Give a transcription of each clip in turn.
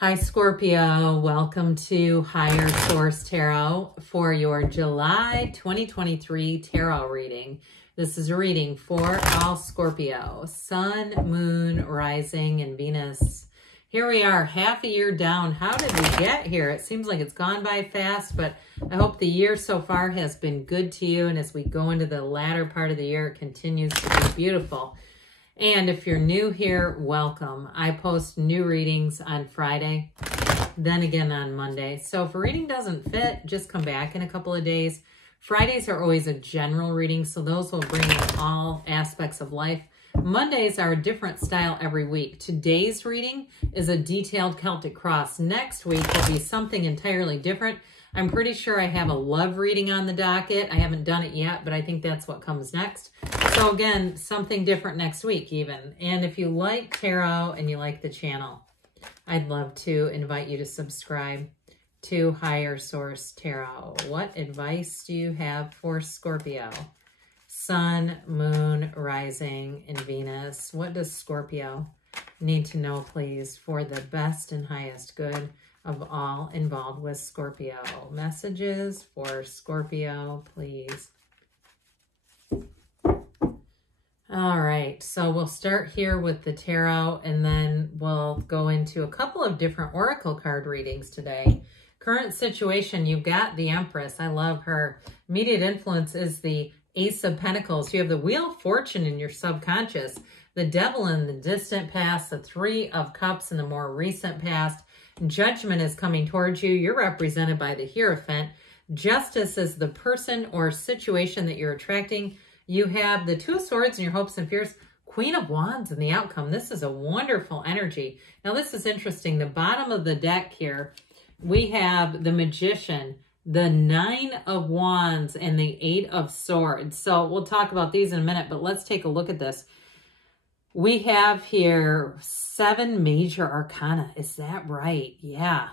Hi, Scorpio. Welcome to Higher Source Tarot for your July 2023 tarot reading. This is a reading for all Scorpio, Sun, Moon, Rising, and Venus. Here we are, half a year down. How did we get here? It seems like it's gone by fast, but I hope the year so far has been good to you. And as we go into the latter part of the year, it continues to be beautiful. And if you're new here, welcome. I post new readings on Friday, then again on Monday. So if a reading doesn't fit, just come back in a couple of days. Fridays are always a general reading, so those will bring in all aspects of life. Mondays are a different style every week. Today's reading is a detailed Celtic cross. Next week will be something entirely different. I'm pretty sure I have a love reading on the docket. I haven't done it yet, but I think that's what comes next. So again, something different next week even. And if you like tarot and you like the channel, I'd love to invite you to subscribe to Higher Source Tarot. What advice do you have for Scorpio? Sun, Moon, Rising, and Venus. What does Scorpio need to know, please, for the best and highest good of all involved with Scorpio? Messages for Scorpio, please. All right, so we'll start here with the tarot, and then we'll go into a couple of different oracle card readings today. Current situation, you've got the Empress. I love her. Immediate influence is the Ace of Pentacles. You have the Wheel of Fortune in your subconscious, the Devil in the distant past, the Three of Cups in the more recent past. Judgment is coming towards you. You're represented by the Hierophant. Justice is the person or situation that you're attracting. You have the Two of Swords in your hopes and fears, Queen of Wands in the outcome. This is a wonderful energy. Now, this is interesting. The bottom of the deck here, we have the Magician, the Nine of Wands, and the Eight of Swords. So we'll talk about these in a minute, but let's take a look at this. We have here 7 major arcana. Is that right? Yeah.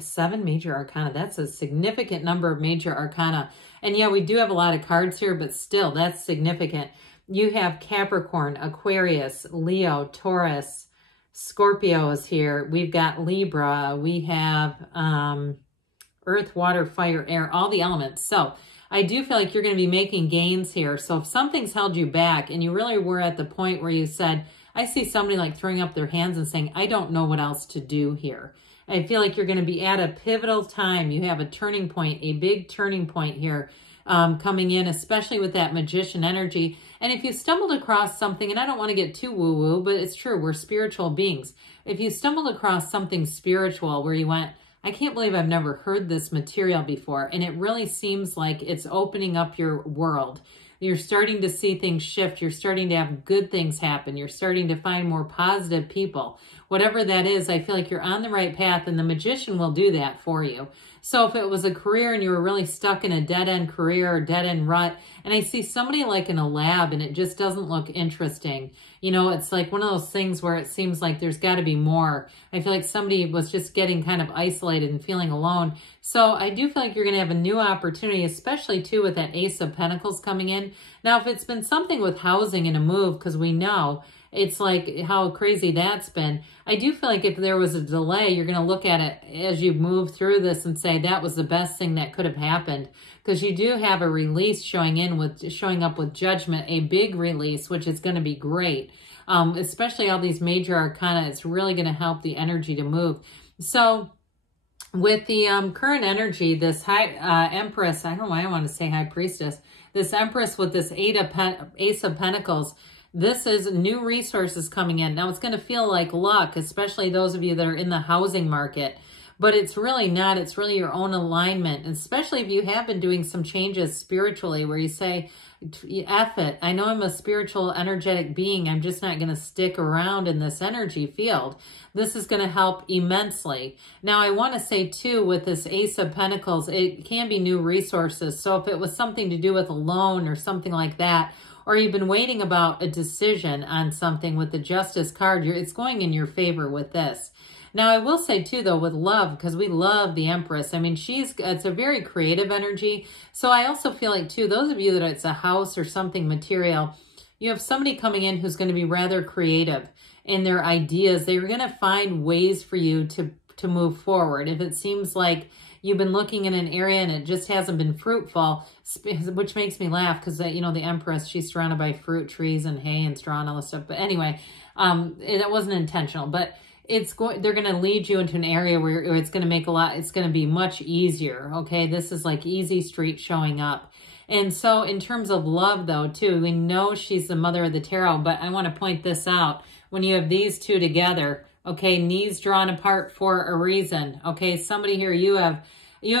7 major arcana. That's a significant number of major arcana. And yeah, we do have a lot of cards here, but still, that's significant. You have Capricorn, Aquarius, Leo, Taurus, Scorpio is here. We've got Libra. We have Earth, Water, Fire, Air, all the elements. So I do feel like you're going to be making gains here. So if something's held you back and you really were at the point where you said, I see somebody like throwing up their hands and saying, I don't know what else to do here. I feel like you're going to be at a pivotal time. You have a turning point, a big turning point here coming in, especially with that Magician energy. And if you stumbled across something, and I don't want to get too woo-woo, but it's true, we're spiritual beings. If you stumbled across something spiritual where you went, I can't believe I've never heard this material before, and it really seems like it's opening up your world. You're starting to see things shift. You're starting to have good things happen. You're starting to find more positive people. Whatever that is, I feel like you're on the right path, and the Magician will do that for you. So if it was a career and you were really stuck in a dead-end career or dead-end rut, and I see somebody like in a lab and it just doesn't look interesting, you know, it's like one of those things where it seems like there's got to be more. I feel like somebody was just getting kind of isolated and feeling alone. So I do feel like you're going to have a new opportunity, especially too with that Ace of Pentacles coming in. Now, if it's been something with housing and a move, because we know it's like how crazy that's been. I do feel like if there was a delay, you're going to look at it as you move through this and say that was the best thing that could have happened, because you do have a release showing up with Judgment, a big release, which is going to be great. Especially all these major arcana, it's really going to help the energy to move. So with the current energy, this high Empress, I don't know why I want to say High Priestess, this Empress with this Ace of Pentacles, this is new resources coming in. Now, it's going to feel like luck, especially those of you that are in the housing market. But it's really not. It's really your own alignment, especially if you have been doing some changes spiritually where you say, F it. I know I'm a spiritual, energetic being. I'm just not going to stick around in this energy field. This is going to help immensely. Now, I want to say, too, with this Ace of Pentacles, it can be new resources. So if it was something to do with a loan or something like that, or you've been waiting about a decision on something with the Justice card, it's going in your favor with this. Now, I will say, too, though, with love, because we love the Empress. I mean, it's a very creative energy. So I also feel like, too, those of you that it's a house or something material, you have somebody coming in who's going to be rather creative. and their ideas. They're going to find ways for you to move forward. If it seems like you've been looking in an area and it just hasn't been fruitful, which makes me laugh because, you know, the Empress, she's surrounded by fruit trees and hay and straw and all this stuff. But anyway, it wasn't intentional, but they're going to lead you into an area where it's going to make it's going to be much easier. Okay. This is like easy street showing up. And so in terms of love though, too, we know she's the mother of the tarot, but I want to point this out. When you have these two together, okay, knees drawn apart for a reason. Okay, somebody here, you have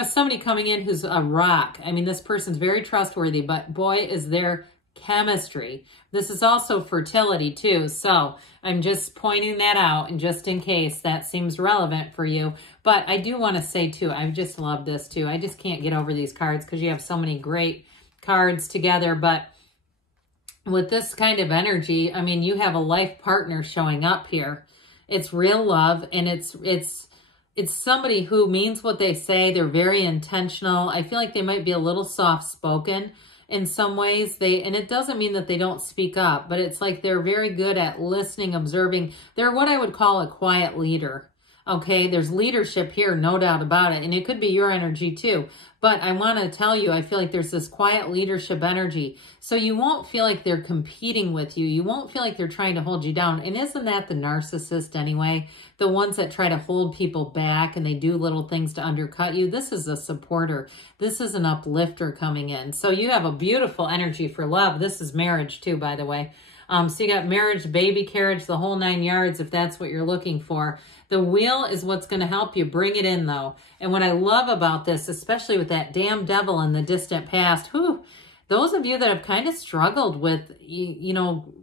somebody coming in who's a rock. I mean, this person's very trustworthy, but boy, is there chemistry. This is also fertility too. So I'm just pointing that out, and just in case that seems relevant for you. But I do want to say too, I just love this too. I just can't get over these cards because you have so many great cards together. But with this kind of energy, I mean, you have a life partner showing up here. It's real love, and it's somebody who means what they say. They're very intentional. I feel like they might be a little soft-spoken in some ways. And it doesn't mean that they don't speak up, but it's like they're very good at listening, observing. They're what I would call a quiet leader. Okay, there's leadership here, no doubt about it. And it could be your energy too. But I want to tell you, I feel like there's this quiet leadership energy. So you won't feel like they're competing with you. You won't feel like they're trying to hold you down. And isn't that the narcissist anyway? The ones that try to hold people back and they do little things to undercut you. This is a supporter. This is an uplifter coming in. So you have a beautiful energy for love. This is marriage too, by the way. So you got marriage, baby carriage, the whole 9 yards, if that's what you're looking for. The wheel is what's going to help you bring it in, though. And what I love about this, especially with that damn devil in the distant past, those of you that have kind of struggled with, you know,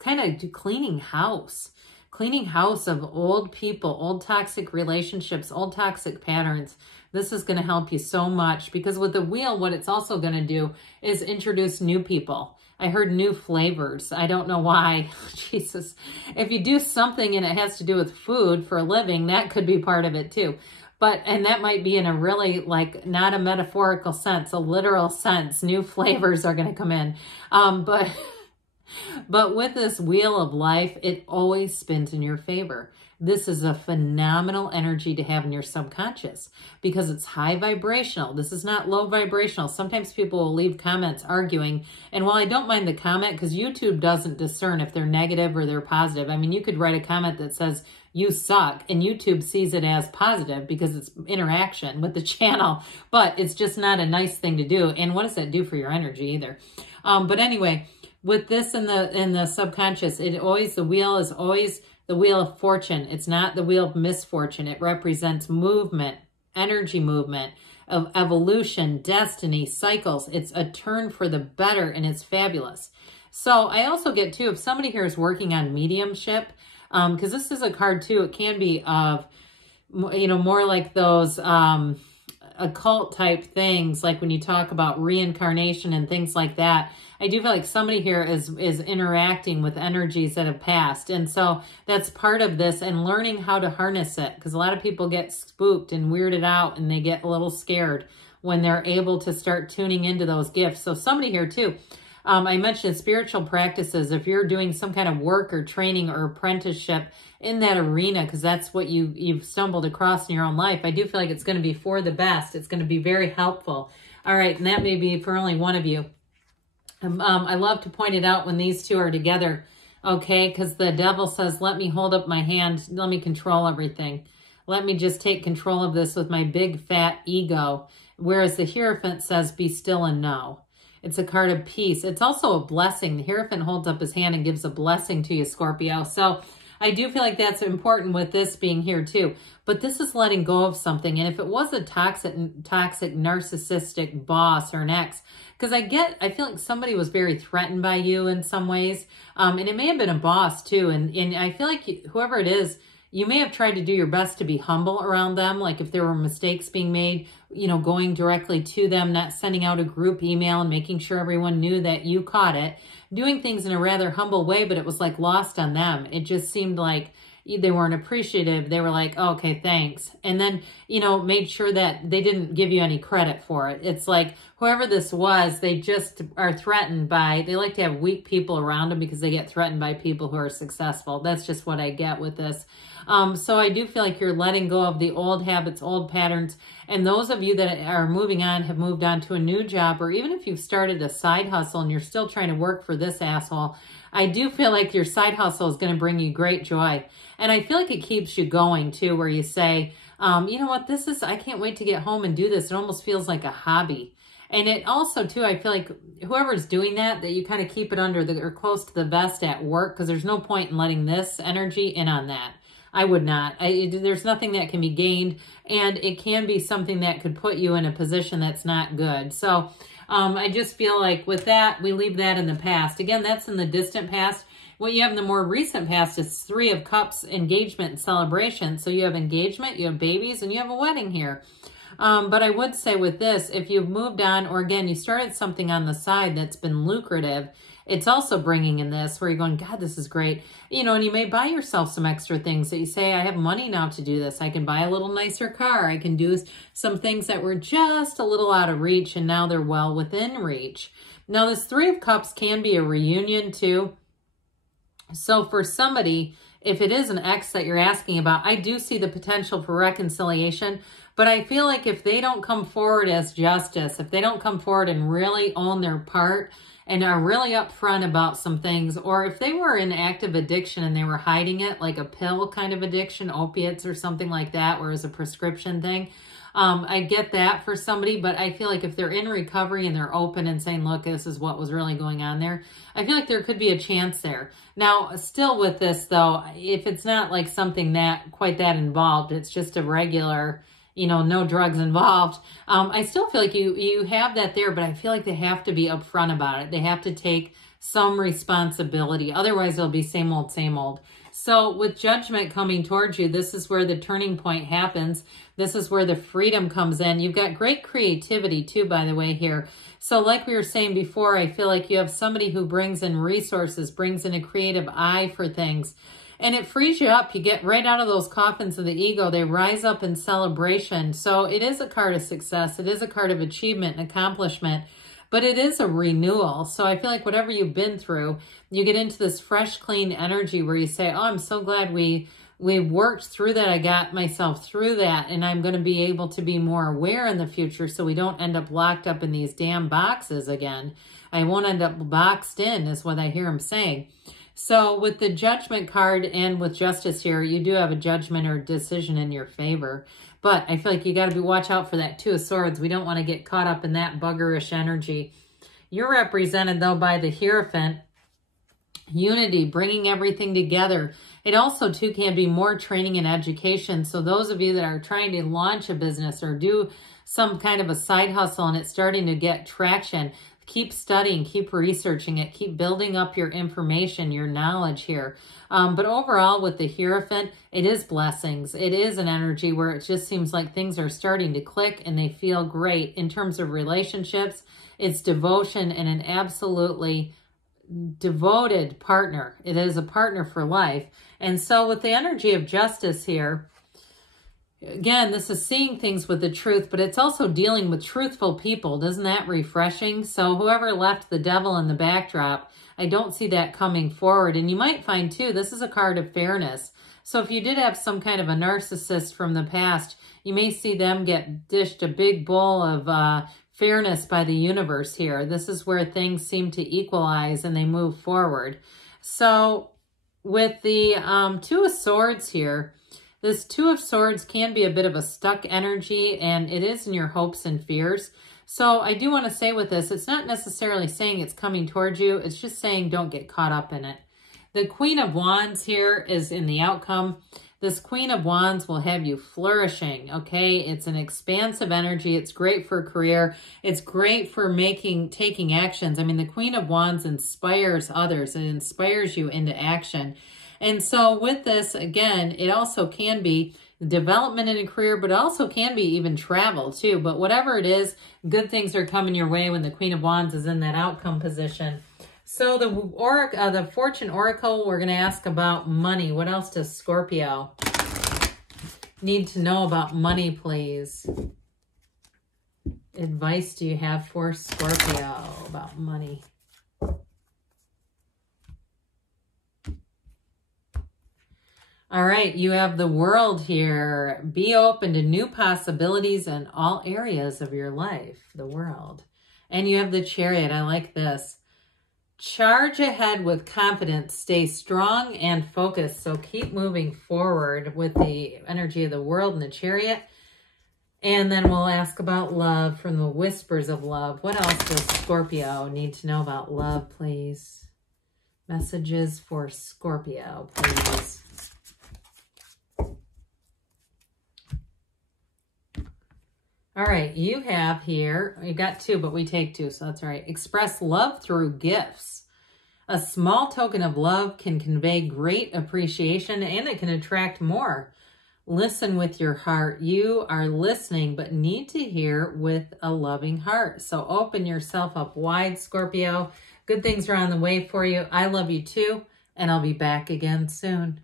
kind of cleaning house of old people, old toxic relationships, old toxic patterns. This is going to help you so much, because with the wheel, what it's also going to do is introduce new people. I heard new flavors. I don't know why. Jesus. If you do something and it has to do with food for a living, that could be part of it too. And that might be in a really, like, not a metaphorical sense, a literal sense. New flavors are going to come in. But with this wheel of life, it always spins in your favor. This is a phenomenal energy to have in your subconscious because it's high vibrational. This is not low vibrational. Sometimes people will leave comments arguing. And while I don't mind the comment, because YouTube doesn't discern if they're negative or they're positive. I mean, you could write a comment that says, you suck, and YouTube sees it as positive because it's interaction with the channel. But it's just not a nice thing to do. And what does that do for your energy either? But anyway, with this in the subconscious, the wheel is always the wheel of fortune. It's not the wheel of misfortune. It represents movement, energy movement, of evolution, destiny, cycles. It's a turn for the better, and it's fabulous. So I also get too, if somebody here is working on mediumship, because this is a card too, it can be of, you know, more like those occult type things, like when you talk about reincarnation and things like that. I do feel like somebody here is interacting with energies that have passed. And so that's part of this, and learning how to harness it, because a lot of people get spooked and weirded out, and they get a little scared when they're able to start tuning into those gifts. So somebody here too, I mentioned spiritual practices. If you're doing some kind of work or training or apprenticeship in that arena, because that's what you've stumbled across in your own life, I do feel like it's going to be for the best. It's going to be very helpful. All right, and that may be for only one of you. I love to point it out when these two are together, okay? Because the devil says, let me hold up my hand. Let me control everything. Let me just take control of this with my big fat ego. Whereas the Hierophant says, be still and know. It's a card of peace. It's also a blessing. The Hierophant holds up his hand and gives a blessing to you, Scorpio. So I do feel like that's important with this being here too. But this is letting go of something. And if it was a toxic, narcissistic boss or an ex, because I feel like somebody was very threatened by you in some ways. And it may have been a boss too. And I feel like whoever it is, you may have tried to do your best to be humble around them. Like if there were mistakes being made, you know, going directly to them, not sending out a group email and making sure everyone knew that you caught it. Doing things in a rather humble way, but it was like lost on them. It just seemed like they weren't appreciative. They were like, oh, okay, thanks. And then, you know, made sure that they didn't give you any credit for it. It's like whoever this was, they just are threatened by, they like to have weak people around them because they get threatened by people who are successful. That's just what I get with this. So I do feel like you're letting go of the old habits, old patterns. And those of you that are moving on, have moved on to a new job, or even if you've started a side hustle and you're still trying to work for this asshole, I do feel like your side hustle is going to bring you great joy. And I feel like it keeps you going too, where you say, you know what, this is, I can't wait to get home and do this. It almost feels like a hobby. And it also too, I feel like whoever's doing that you kind of keep it under the, or close to the vest at work, because there's no point in letting this energy in on that. I would not. There's nothing that can be gained, and it can be something that could put you in a position that's not good. So I just feel like with that, we leave that in the past. Again, that's in the distant past. What you have in the more recent past is 3 of Cups, engagement and celebration. So you have engagement, you have babies, and you have a wedding here. But I would say with this, if you've moved on, or again, you started something on the side that's been lucrative, it's also bringing in this where you're going, God, this is great. You know, and you may buy yourself some extra things that you say, I have money now to do this. I can buy a little nicer car. I can do some things that were just a little out of reach, and now they're well within reach. Now, this 3 of Cups can be a reunion too. So for somebody, if it is an ex that you're asking about, I do see the potential for reconciliation. But I feel like if they don't come forward as justice, if they don't come forward and really own their part and are really upfront about some things, or if they were in active addiction and they were hiding it, like a pill kind of addiction, opiates or something like that, where it's a prescription thing, I get that for somebody. But I feel like if they're in recovery and they're open and saying, look, this is what was really going on there, I feel like there could be a chance there. Now, still with this though, if it's not like something that quite that involved, it's just a regular, you know, no drugs involved, I still feel like you have that there, but I feel like they have to be upfront about it. They have to take some responsibility. Otherwise, it'll be same old, same old. So with judgment coming towards you, this is where the turning point happens. This is where the freedom comes in. You've got great creativity too, by the way, here. So like we were saying before, I feel like you have somebody who brings in resources, brings in a creative eye for things. And it frees you up. You get right out of those coffins of the ego. They rise up in celebration. So it is a card of success. It is a card of achievement and accomplishment. But it is a renewal. So I feel like whatever you've been through, you get into this fresh, clean energy where you say, oh, I'm so glad we worked through that. I got myself through that. And I'm going to be able to be more aware in the future so we don't end up locked up in these damn boxes again. I won't end up boxed in is what I hear him saying. So with the judgment card and with justice here, you do have a judgment or decision in your favor. But I feel like you got to watch out for that 2 of Swords. We don't want to get caught up in that buggerish energy. You're represented, though, by the Hierophant. Unity, bringing everything together. It also, too, can be more training and education. So those of you that are trying to launch a business or do some kind of a side hustle and it's starting to get traction, keep studying, keep researching it, keep building up your information, your knowledge here. But overall, with the Hierophant, it is blessings. It is an energy where it just seems like things are starting to click and they feel great. In terms of relationships, it's devotion and an absolutely devoted partner. It is a partner for life. And so with the energy of justice here, again, this is seeing things with the truth, but it's also dealing with truthful people. Isn't that refreshing? So whoever left the devil in the backdrop, I don't see that coming forward. And you might find, too, this is a card of fairness. So if you did have some kind of a narcissist from the past, you may see them get dished a big bowl of fairness by the universe here. This is where things seem to equalize and they move forward. So with the 2 of Swords here, this 2 of Swords can be a bit of a stuck energy, and it is in your hopes and fears. So I do want to say with this, it's not necessarily saying it's coming towards you. It's just saying don't get caught up in it. The Queen of Wands here is in the outcome. This Queen of Wands will have you flourishing, okay? It's an expansive energy. It's great for career. It's great for taking actions. I mean, the Queen of Wands inspires others. It inspires you into action. And so with this, again, it also can be development in a career, but it also can be even travel too. But whatever it is, good things are coming your way when the Queen of Wands is in that outcome position. So the Fortune Oracle, we're going to ask about money. What else does Scorpio need to know about money, please? Advice do you have for Scorpio about money? All right, you have the World here. Be open to new possibilities in all areas of your life, the World. And you have the Chariot. I like this. Charge ahead with confidence. Stay strong and focused. So keep moving forward with the energy of the World and the Chariot. And then we'll ask about love from the Whispers of Love. What else does Scorpio need to know about love, please? Messages for Scorpio, please. All right, you have here, you got 2, but we take 2, so that's all right. Express love through gifts. A small token of love can convey great appreciation, and it can attract more. Listen with your heart. You are listening, but need to hear with a loving heart. So open yourself up wide, Scorpio. Good things are on the way for you. I love you too, and I'll be back again soon.